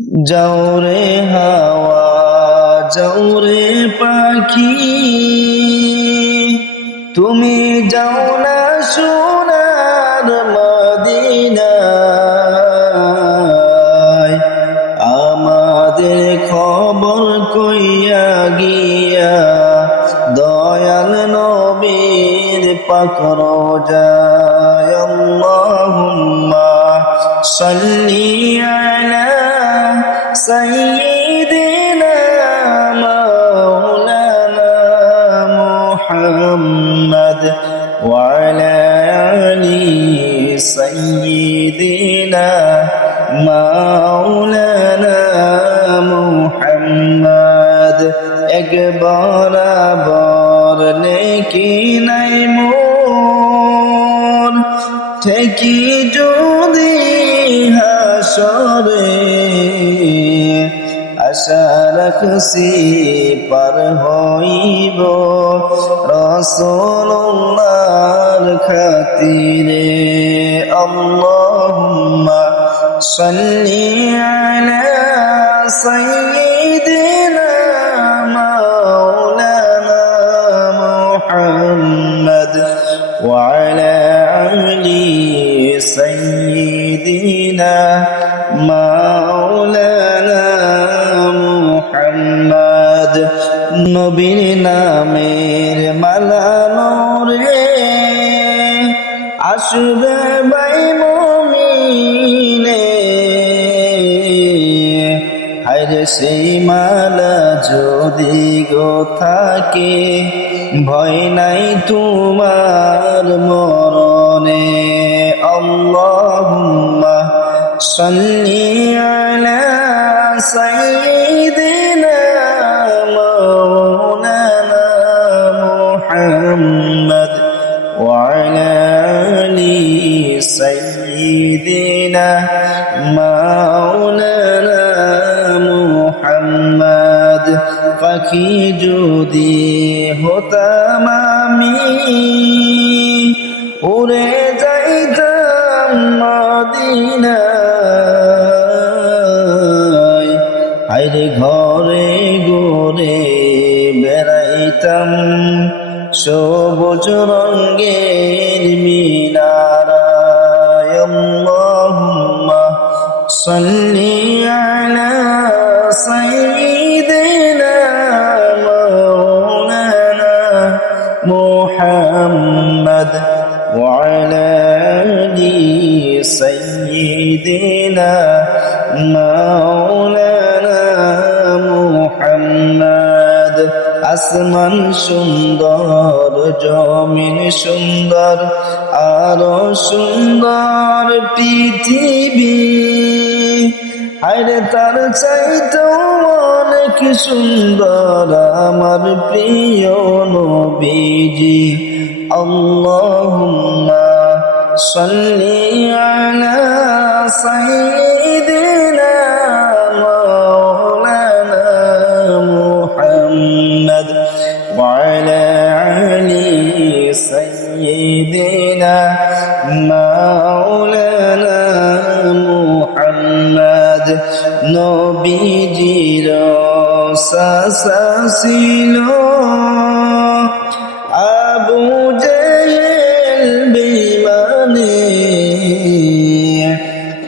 যাওরে হাওয়া যাওরে পাখি, তুমি যাও না সোনার মদিনায়। আমাদের খবর কইয়া গিয়া দয়াল নবীর পাক রোজায়। আল্লাহুম্মা সাল্লি আলা সাইয়্যিদিনা মাওলানা মুহাম্মদ ওয়া আলা আলি সাইয়্যিদিনা মাওলানা মুহাম্মদ। একবার আবার নেকি নাই মোর, ঠেকি যদি হাসরে, আশা রাখছি পার হইব রাসূলুল্লাহর খাতিরে। আল্লাহুম্মা সাল্লি আলা সাইয়্যিদিনা মাওলানা মুহাম্মদ ওয়া আলা আলি সাইয়্যিদিনা মাওলানা মুহাম্মদ। নবীর নামের মালা নূরে আসবে বাই মুমিনে, হায়রে সেই মালা যদি গো থাকে, ভয় নাই তোমার মরণে। আল্লাহুম্মা সাল্লি আলা সাইয়্যিদিনা মাওলানা মুহাম্মদ ওয়া আলা আলি সাইয়্যিদিনা মাওলানা মুহাম্মদ। পাখি যদি হতাম আমি, উড়ে যাইতাম মদিনায়। হায়রে ঘরে ঘরে বেড়াইতাম সবুজ রঙের মিনারায়। আল্লাহুম্মা সাল্লি আলা সাইয়্যিদিনা মাওলানা মুহাম্মদ ওয়া আলা আলি সাইয়্যিদিনা মাওলানা মুহাম্মদ। আসমান সুন্দর, জমিন সুন্দর, আরো সুন্দর পৃথিবী, হায়রে তার চাইতেও অনেক সুন্দর আমার প্রিয় নবীজি। আল্লাহুম্মা সাল্লি আলা সাইয়্যিদিনা মাওলানা মুহাম্মদ ওয়া আলা আলি সাইয়্যিদিনা মাওলানা মুহাম্মদ। নবীজির চাচা ছিল আবু জেহেল বেঈমানে,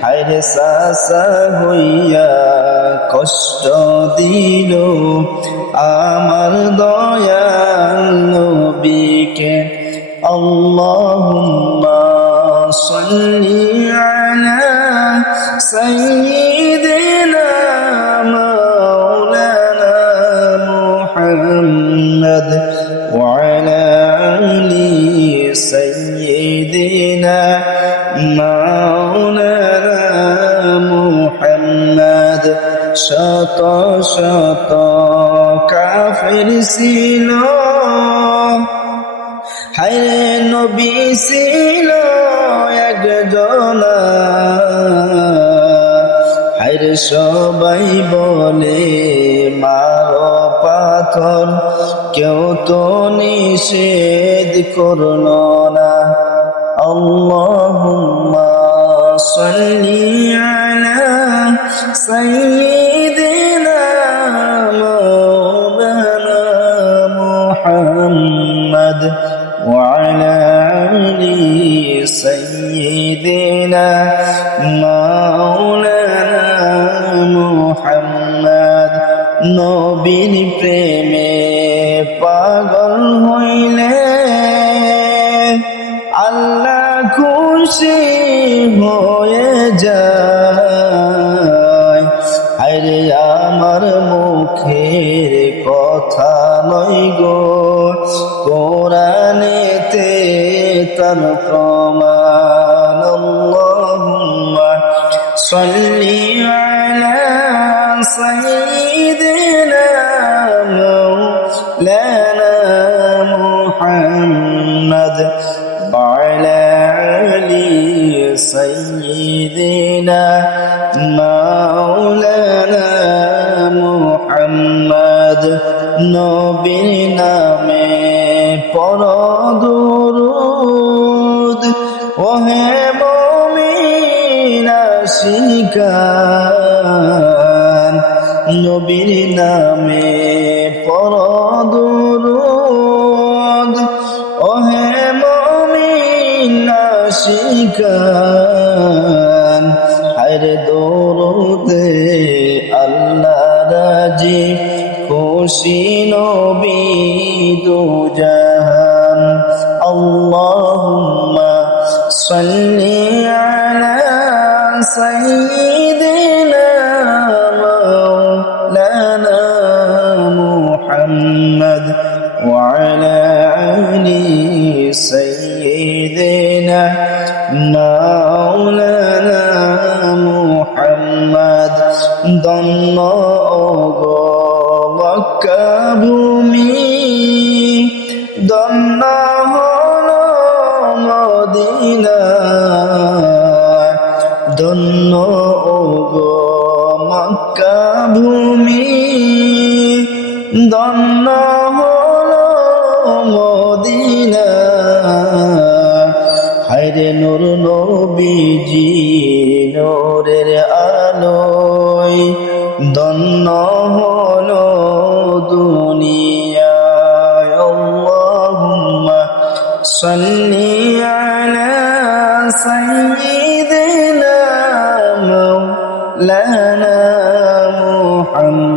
হায়রে চাচা হইয়া কষ্ট দিল আমার দয়াল নবীকে। আল্লাহুম্মা সাল্লি আলা সাইয়্যিদিনা মাওলানা মুহাম্মদ ওয়া আলা আলি সাইয়্যিদিনা মাওলানা মুহাম্মদ। শত শত কাফির ছিল, হায়রে নবী ছিল একজনা, হায়রে সবাই বলে মারো পাথর, কেউ তো নিষেধ করলো না। আল্লাহুম্মা সাল্লি আলা سيدنا مولانا محمد وعلى آل سيدنا مولانا محمد নবীর প্রেমে পাগল হইলে আল্লাহ খুশি হয়ে যায়। আরে আমার মুখের কথা নয় গো, কোরআনেতে তার প্রমাণ। আল্লাহুম্মা সাল্লি আলা সাইয়্যিদিনা মাওলানা মুহাম্মদ ওয়া আলা আলি সাইয়্যিদিনা মাওলানা মুহাম্মদ। নবীর নামে পড়ো দুরূদ, ওহে মুমিন আশিকান। নবীর নামে পড়ো দুরূদ, ওহে মুমিন আশিকান। হায়রে দরুদে আল্লাহ রাজি, খুশি নবী দু জাহান। আল্লাহুম্মা সাল্লি আলা সাইয়্যিদিনা মাওলানা মুহাম্মদ ওয়া আলা আলি সাইয়্যিদিনা মাওলানা মুহাম্মদ। ধন্য গো মক্কা ভূমি, ধন্য হলো মদিনা, ধন্য গো মক্কা ভূমি, ধন্য হলো মদিনা। হায়রে নূর নবীজি নূরের আলোয় ধন্য হলো দুনিয়ায়। আল্লাহুম্মা সাল্লি আলা সাইয়্যিদিনা মাওলানা মুহাম্মদ